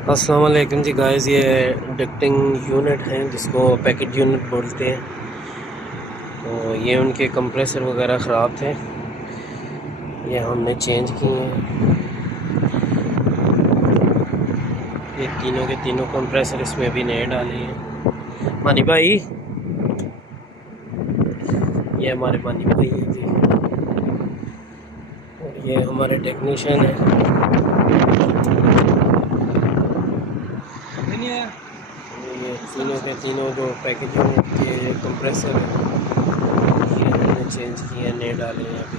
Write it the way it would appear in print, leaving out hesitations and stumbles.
अस्सलाम वालेकुम जी गाइस, ये डक्टिंग यूनिट है जिसको पैकेट यूनिट बोलते हैं। तो ये उनके कंप्रेसर वगैरह ख़राब थे, ये हमने चेंज किए हैं। ये तीनों के तीनों कंप्रेसर इसमें अभी नए डाले हैं। मानी भाई, ये हमारे मानी भाई हैं जी, और ये हमारे टेक्नीशियन हैं। ये तीनों के तीनों जो पैकेज यूनिट के कंप्रेसर हैं ये हमने चेंज किए, नए डाले हैं अभी।